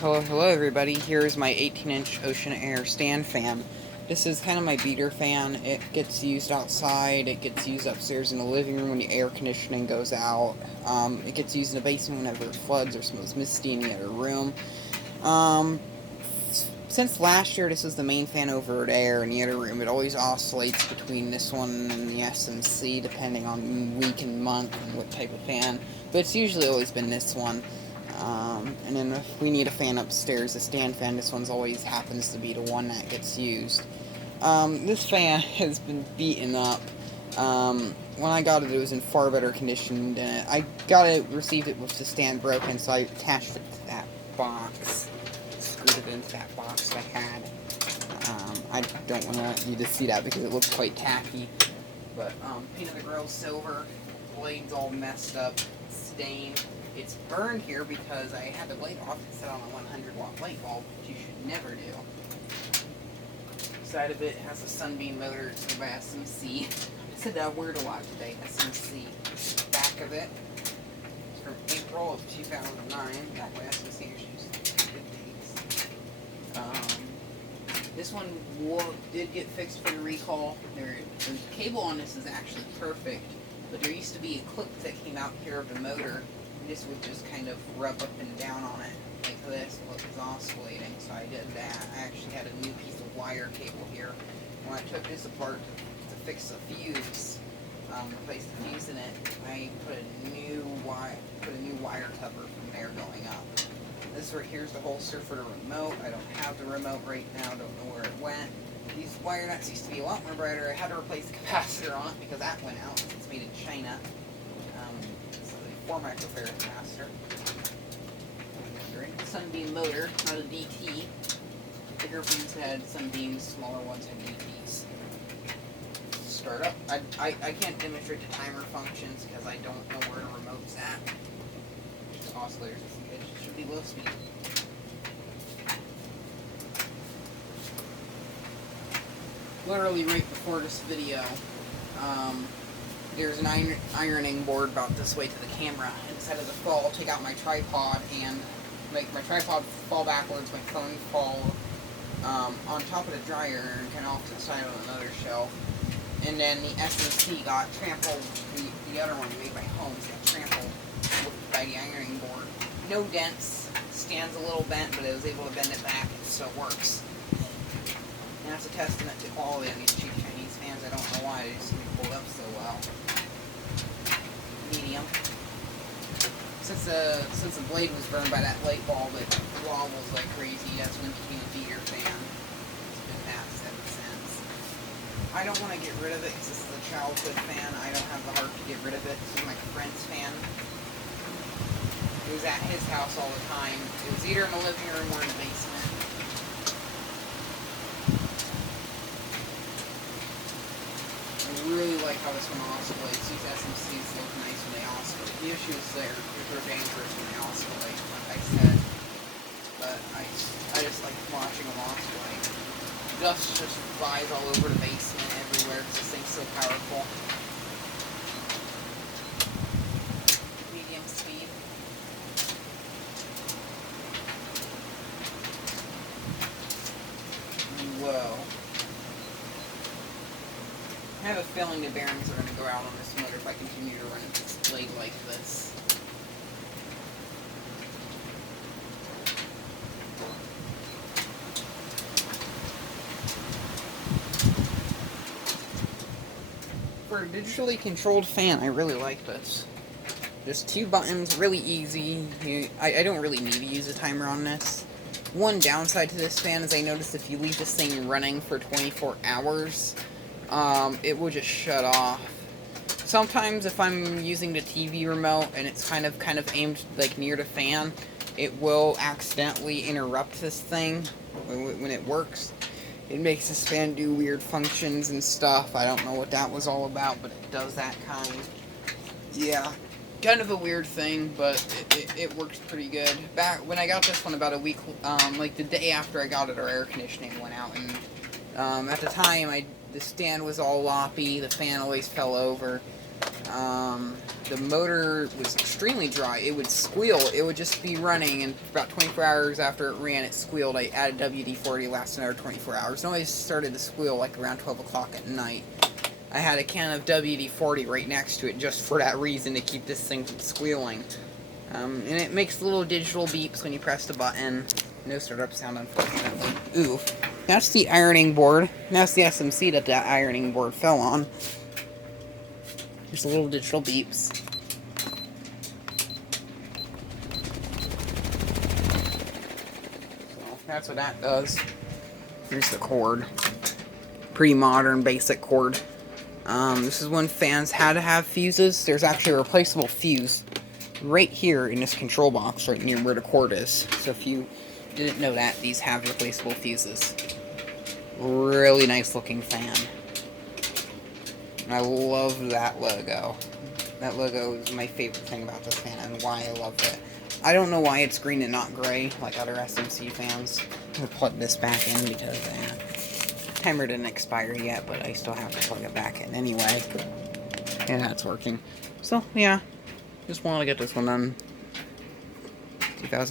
Hello everybody. Here's my 18-inch Ocean Air stand fan. This is kind of my beater fan. It gets used outside, it gets used upstairs in the living room when the air conditioning goes out. It gets used in the basement whenever it floods or smells misty in the other room. Since last year, this was the main fan over at Aire in the other room. It always oscillates between this one and the SMC depending on week and month and what type of fan. But it's usually always been this one. And then if we need a fan upstairs, a stand fan, this one's always happens to be the one that gets used. This fan has been beaten up. When I got it, it was in far better condition than it. I received it with the stand broken, so I attached it to that box. Screwed it into that box I had. I don't want you to see that because it looks quite tacky. But, paint of the grill's silver, blade's all messed up, stained. It's burned here because I had the blade off and set on a 100-watt light bulb, which you should never do. Side of it has a Sunbeam motor. It's made by SMC. I said that word a lot today, SMC. Back of it is from April of 2009. Back when SMC used this one did get fixed for the recall. The cable on this is actually perfect, but there used to be a clip that came out here of the motor. This would just kind of rub up and down on it like this while it was oscillating, so I did that. I actually had a new piece of wire cable here. When I took this apart to fix the fuse, replace the fuse in it, I put a new wire cover from there going up. This right here is the holster for the remote. I don't have the remote right now, don't know where it went. These wire nuts used to be a lot more brighter. I had to replace the capacitor on it because that went out. It's made in China. 4 microfarad capacitor. Sunbeam motor, not a DT. Bigger ones had Sunbeams, smaller ones had DTs. Start up. I can't demonstrate the timer functions because I don't know where the remote's at. The oscillators, it should be low speed. Literally right before this video, there's an ironing board about this way to the camera. Instead of the fall, take out my tripod and make my tripod fall backwards, my phone fall on top of the dryer and kind of off to the side of another shelf. And then the SMC got trampled, the other one made by Homes got trampled by the ironing board. No dents, stands a little bent, but it was able to bend it back, it still works. And that's a testament to quality of these cheap Chinese fans. I don't know why they seem to hold up so well. Medium. Since the blade was burned by that light bulb, it wobbles like crazy. That's when it became a beater fan. It's been that ever since. I don't want to get rid of it because this is a childhood fan. I don't have the heart to get rid of it. This is my friend's fan. It was at his house all the time. It was either in the living room or in the basement. I really like how this one oscillates. These SMCs look nice when they oscillate. The issue is they're dangerous when they oscillate, like I said. But I just like watching them oscillate. Dust just flies all over the basement everywhere because this thing's so powerful. Medium speed. Whoa. I have a feeling the bearings are going to go out on this motor if I continue to run this blade like this. For a digitally controlled fan, I really like this. There's 2 buttons, really easy. I don't really need to use a timer on this. One downside to this fan is I noticed if you leave this thing running for 24 hours, it will just shut off. Sometimes if I'm using the TV remote and it's kind of aimed like near the fan, it will accidentally interrupt this thing when it works. It makes this fan do weird functions and stuff. I don't know what that was all about, but it does that kind. Yeah, kind of a weird thing, but it works pretty good. Back when I got this one about a week, like the day after I got it, our air conditioning went out, and at the time the stand was all loppy, the fan always fell over. The motor was extremely dry. It would squeal. It would just be running, and about 24 hours after it ran, it squealed. I added WD-40, lasted another 24 hours. It always started to squeal like around 12 o'clock at night. I had a can of WD-40 right next to it just for that reason, to keep this thing from squealing. And it makes little digital beeps when you press the button. No startup sound, unfortunately. Ooh. That's the ironing board. That's the SMC that that ironing board fell on. Just little digital beeps. So that's what that does. Here's the cord. Pretty modern, basic cord. This is when fans had to have fuses. There's actually a replaceable fuse right here in this control box, right near where the cord is. So if you didn't know that, these have replaceable fuses. Really nice looking fan. I love that logo. That logo is my favorite thing about this fan and why I love it. I don't know why it's green and not gray like other SMC fans. I'm going to plug this back in because timer didn't expire yet, but I still have to plug it back in anyway. And that's working. So, yeah. Just wanted to get this one done. 2000.